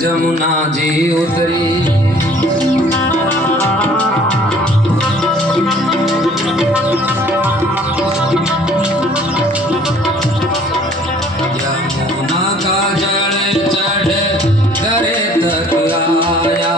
जमुना जी उतरी यमुना का जल चढ़ करे तक आया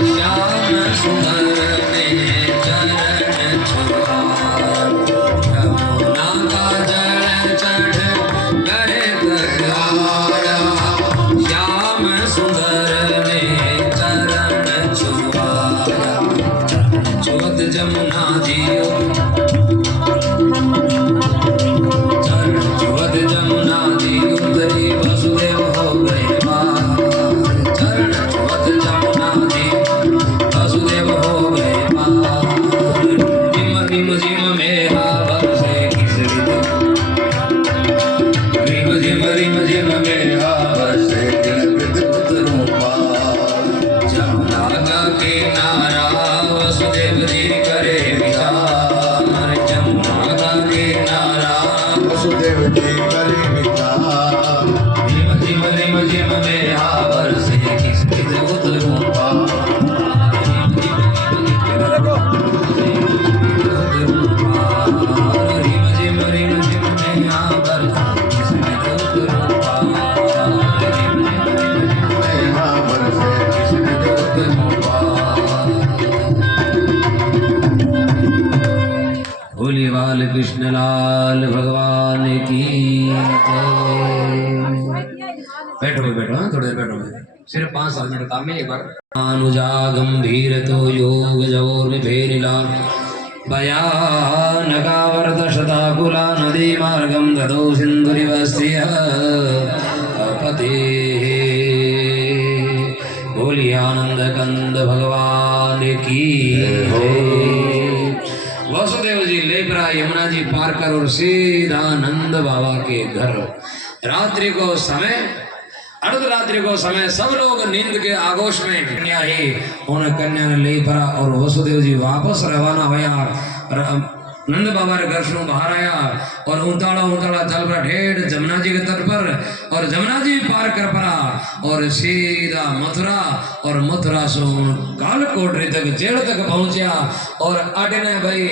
श्याम सुंदर ने चरण छुआया यमुना का जल चढ़ करे तक आया श्याम सुंदर ने चरण छुआया छुअत जमुना जी छुअत जमुना जी उतरी वसुदेव हो गए पार चरण छुअत जमुना जी वसुदेव हो गए पार जिम जिम जिम मेरा बरसे किस ऋतु रिम जिम जिम मेरा बरसे जमुना का किनारा वसुदेव जी करे विचार जमुना का किनारा वसुदेव जी करे विचार जिम जिम रिम जिम मेरा बरसे किस ऋतु उतरूं पार रिम जिम मेरा बरसे किस ऋतु उतरूं पार यहाँ बरसे किस ऋतु भोले बाल कृष्ण लाल भगवान की जय। बैठो बैठो हाँ थोड़ी देर बैठो सिर्फ 5-7 मिनट काम में एक बार अनुजा गंभीर तो योग जवोर में भेरिला भयानकावर्त शताकुला नदी मार्गम ददो सिंधुरिवस्य पते बोली आनंद कंद भगवान की जय। वसुदेव जी लेबरा यमुना जी पार कर और सीधा नंद बाबा के घर रात्रि को समय अर्धरात्रि को समय सब लोग नींद के आगोश में कन्या ही उन कन्या ने लेबरा और वसुदेव जी वापस रवाना होया नंद बाबा के घर से बाहर आया और उताड़ा उताड़ा चल पड़ा ठेठ जमुना जी के तट पर और जमुना जी पार कर पड़ा और सीधा मथुरा और मथुरा से कालकोटरी तक जेल तक पहुंचा और आटे ने भाई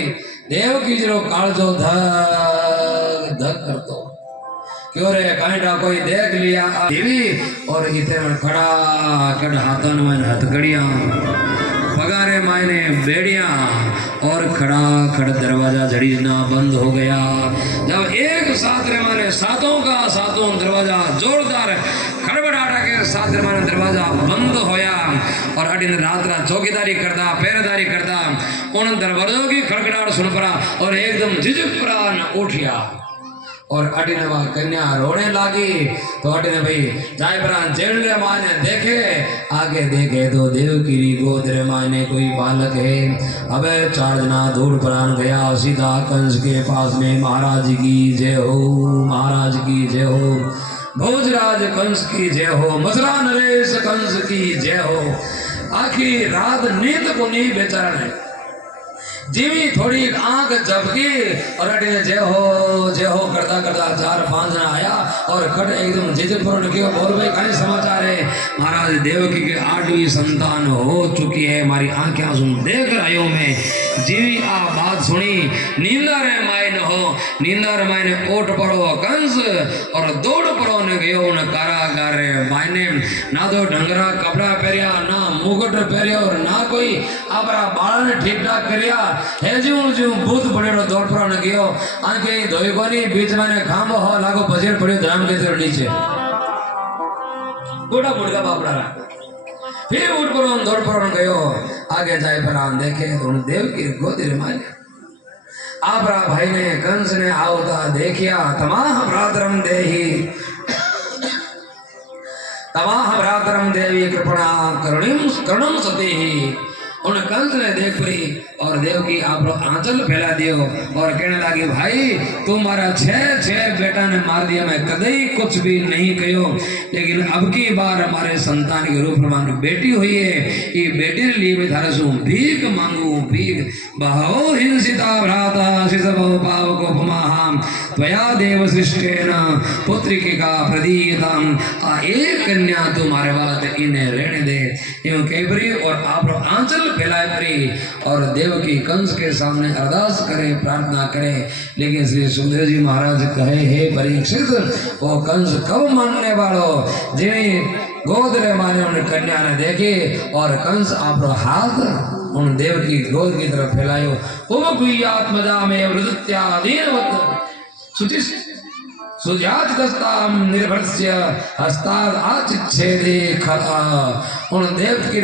देव की जरो काल जो धक धक कर दो क्यों रे कांटा कोई देख लिया देवी और इतने खड़ा कड़ हाथन में हथकड़ियां पगारे मायने बेड़ियां और खड़ा खड़ दरवाजा झड़ीना बंद हो गया जब एक साथ रे मारे सातों का सातों दरवाजा जोरदार खड़बड़ाटा के साथ रे मारे दरवाजा बंद होया और अड़ी रात रात चौकीदारी करता पहरेदारी करता उन दरवाजों की खड़खड़ाहट सुन पड़ा और एकदम झिझक पड़ा न उठिया और अटिने वहां कन्या रोने लगी तो अटिने भाई जाए परा जेल रे माने देखे आगे देखे तो देवकी गोद रे माने कोई बालक है। अबे 4 जना दूर प्राण गया सीधा कंस के पास में महाराज की जय हो महाराज की जय हो भोजराज कंस की जय हो मथुरा नरेश कंस की जय हो। आखी रात नींद को नहीं बेचारा ने जीवी थोड़ी आंख झपकी और अटे जय हो करता करता 4-5 जना आया और खट एकदम जिजपुर ने क्यों बोल भाई कहीं समाचार है महाराज देवकी के 8वीं संतान हो चुकी है हमारी आंखें सुन देख आयो मैं जीवी आ बात सुनी नींदा रे मायने हो नींदा रे मायने ओट पड़ो कंस और दौड़ पड़ो ने गयो न कारागार मायने ना तो ढंगरा कपड़ा पहरिया ना मुकुट पहरियो ना कोई आपरा बाळा ने ठीक ठाक करिया हे जो भूत पड़ेलो दौड़ पर न गयो आके धोई कोनी बीच में ने खांबो हो लागो बजेर पड़ियो धराम के तेर नीचे बूढ़ा बुढ़ा बापड़ा फिर उठ पर दौड़ पर गयो आगे जाए पर देखे तो देव की गोदी माने आपरा भाई ने कंस ने आवता देखिया तमाह भ्रातरम देवी कृपणा करुणम सती उन कंस ने देख पड़ी और देव की आप आंचल फैला दियो और कहने लगी भाई तू मारा छह बेटा ने मार दिया मैं कदई कुछ भी नहीं कहो लेकिन अब की बार हमारे संतान के रूप में बेटी हुई है ये बेटी के लिए मैं थारे सु भीख मांगू भीख बहो हिंसिता भ्राता शिशवो पावकोपमाहां त्वया देव सृष्टेन पुत्रिके का प्रदीयताम आ एक कन्या तुम्हारे बात इन्हें रहने दे यूं कह परी और आप आंचल फैलाए परी और देव की कंस के सामने अरदास करे प्रार्थना करे लेकिन श्री सुखदेव जी महाराज कहे हे परीक्षित वो कंस कब मानने वालो जिन्हें गोद रे माने उन कन्या ने देखे और कंस आप हाथ उन देव की गोद की तरफ फैलायो आत्मजा में वृत्त्यादीनवत् सुचिस सुजात दस्ताम निर्भरस्य हस्ताद आचिच्छेदे खला उन देव की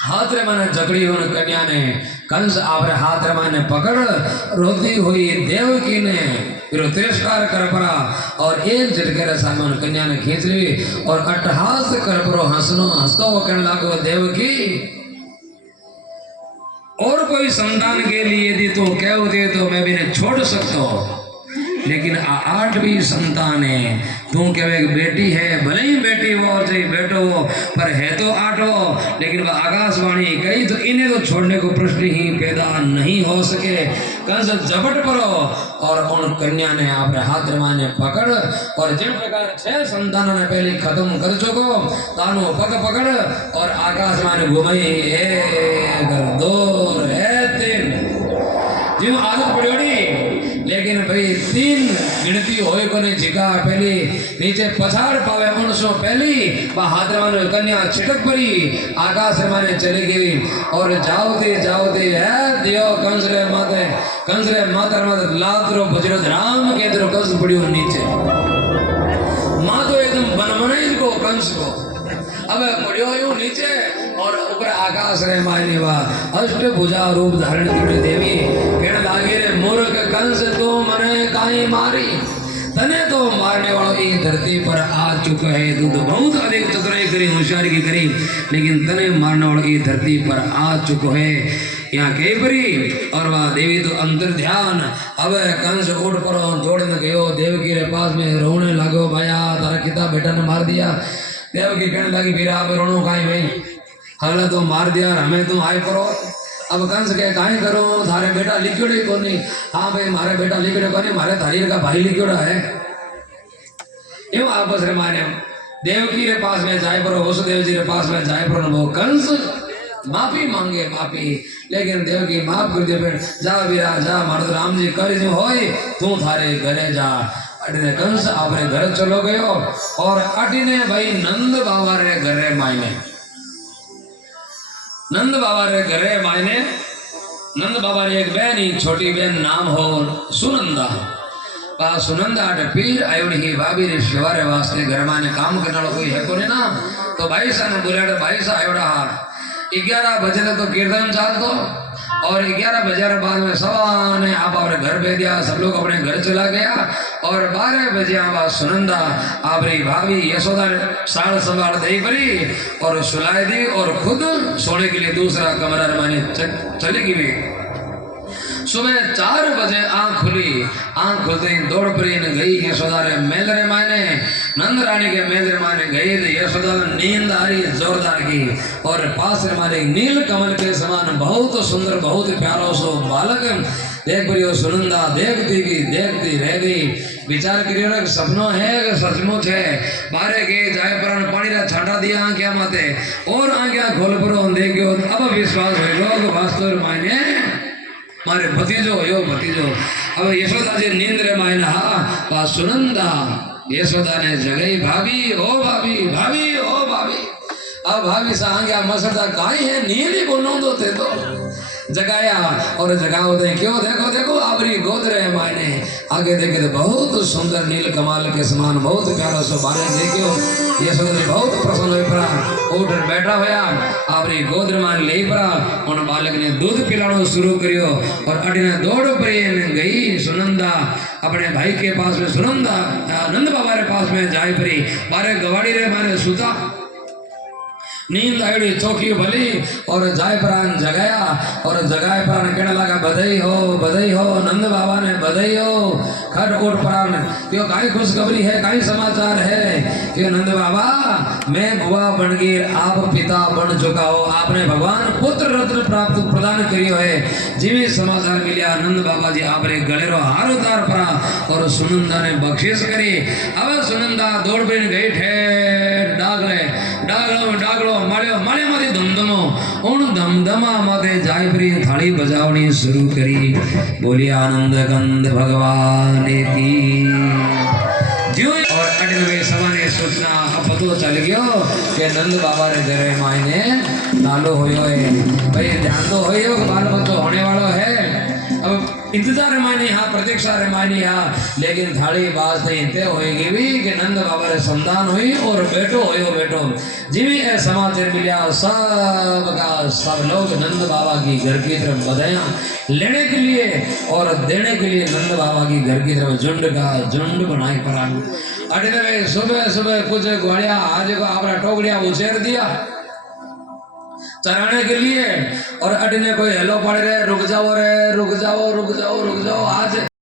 हाथ रे माने जकड़ी उन कन्या ने कंस आवरे हाथ रे माने पकड़ रोती हुई देवकी ने फिर तिरस्कार कर पड़ा और एक झटके रे सामने कन्या ने खींच ली और अट्टहास कर परो हंसतो कहने लागो देवकी और कोई संतान के लिए यदि तू कह दे तो मैं भी ने छोड़ सकता हूं लेकिन 8वीं संतान है तू कहे बेटी है भले ही बेटी हो और चाहे बेटो हो पर है तो 8 लेकिन वह आकाशवाणी कही तो इन्हें तो छोड़ने को प्रश्न ही पैदा नहीं हो सके कंस झपट पड़ो और उन कन्या ने अपने हाथ ने पकड़ और जिन प्रकार 6 संतान ने पहले खत्म कर चुको तानो पग पकड़ और आकाशवाणी घुमाई 1 2 3 जो आदत पड़ी लेकिन भाई 3 गिनती होए कोने जिका पहली नीचे पछाड़ पावे उनसो पहली वह हाथ माने कन्या छिटक पड़ी आकाश माने चली गई और जाओते है दियो कंस रे माते लादरो बजरो राम के दरो कंस पड़ी नीचे मां तो एकदम बनमने को कंस को अब पड़ियो यूं नीचे और ऊपर आकाश रे मायने वा अष्टभुजा रूप धारण की देवी कहने लागे रे मूर्ख कंस तो मने काई मारी तने तो मारने वालों ये धरती पर आ चुका है तू तो बहुत अधिक चतुराई करी होशियारी की करी लेकिन तने मारने वालों ये धरती पर आ चुको है यहाँ कही परी और वह देवी तो अंतर ध्यान अब कंस उठ पर दौड़ने गयो देवकी रे पास में रोने लगो भाया तारा किता बेटा ने मार दिया देवकी कहने लगी फिर आप रोनो काई भाई हगला तो मार दिया हमें तुम आए परो अब कंस के काहे करो थारे बेटा लिखियोड़े को नहीं हाँ भाई मारे बेटा लिखियोड़े को नहीं मारे थारी का भाई लिखियोड़ा है यूं आपस रे मारे देवकी रे पास में जाए परो वसुदेव जी रे पास में जाए परो वो कंस माफी मांगे माफी लेकिन देवकी माफ कर दे जा वीरा जा मारो राम जी कर जो होए तू थारे घरे जा अटने कंस आपने घर चलो गयो और अटने भाई नंद बाबा रे घरे मायने नंद बाबा रे घरे मायने नंद बाबा रे एक बहन ही छोटी बहन नाम हो सुनंदा पा सुनंदा पीर आयो नहीं भाभी रे शिवारे वास्ते घर माने काम करने वाला कोई है कोने ना तो भाई सा ने बोले भाई सा आयो रहा 11 बजे तो कीर्तन चाल दो और 11 बजे बाद में सवा ने आप अपने घर भेज दिया सब लोग अपने घर चला गया और 12 बजे आवाज सुनंदा आपरी भाभी यशोदा साड़ संभाल दे पड़ी और सुलाई दी और खुद सोने के लिए दूसरा कमरा माने चली गई सुबह 4 बजे आंख खुलते ही दौड़ पड़ी गई यशोदा रे मेल रे मायने नंद रानी के मेल रे मायने गई तो यशोदा नींद आ रही जोरदार की और पास रे मारे नील कमल के समान बहुत सुंदर बहुत प्यारा सो बालक देख पड़ी सुनंदा देखती रह गई विचार करियो ना सपनो है सचमुच है बारे के जाए पर पानी रा छाटा दिया आंखिया माते और आंखिया खोल पर देखियो अब विश्वास हो लोग वास्तव मायने मारे भतीजो अब यशोदा जी नींद रे मायने हा सुनंदा यशोदा ने जगई भाभी ओ भाभी अब भाभी सांग्या मसरदा काई है नीली बोनो दो थे तो जगाया और जगाओ दे क्यों देखो देखो आपरी गोद रहे मायने आगे देखे तो बहुत सुंदर नील कमाल के समान बहुत प्यारा सो बालक देखियो ये सुंदर बहुत प्रसन्न हुई परा उठ बैठा होया आपरी गोद मान ले परा उन बालक ने दूध पिलानो शुरू करियो और अडिने दौड़ परी ने गई सुनंदा अपने भाई के पास में सुनंदा नंद बाबा रे पास में जाए परी मारे गवाड़ी रे मारे सुता नींद आड़ी चौकी भली और जाय प्राण जगाया और जगाए प्राण कहने लगा बधाई हो नंद बाबा ने बधाई हो खट उठ प्राण क्यों काई खुशखबरी है काई समाचार है क्यों नंद बाबा मैं बुआ बन गई आप पिता बन चुका हो आपने भगवान पुत्र रत्न प्राप्त प्रदान करियो है जिवे समाचार मिलिया नंद बाबा जी आपने गले रो हार उतार परा और सुनंदा ने बख्शिश करी अब सुनंदा दौड़ पड़ी गई ठेर डागलो माळ्यो माळ्यामध्ये धमधमो उन धमधमा मध्ये जायपरी थाळी बजावणी सुरू करी बोली आनंद कंद भगवान की जो और अटनवे सवाने सूचना पतो चल गयो के नंद बाबा रे घरे मायने नालो होयो है भाई ध्यान तो होयो बाल बच्चो होने वालो है अब इंतजार मायने यहाँ प्रतीक्षा रे मायने यहाँ लेकिन थाली बात नहीं ते होएगी भी कि नंद बाबा रे संतान हुई और बेटो होयो बेटो जिमी ए समाचार मिलिया सब लोग नंद बाबा की घर की तरफ बधाइयां लेने के लिए और देने के लिए नंद बाबा की घर की तरफ झुंड बनाई पड़ा अटने सुबह सुबह कुछ ग्वालिया आज को अपना टोकरिया उछेर दिया चराने के लिए और अटने कोई हेलो पड़ रहे रुक जाओ आज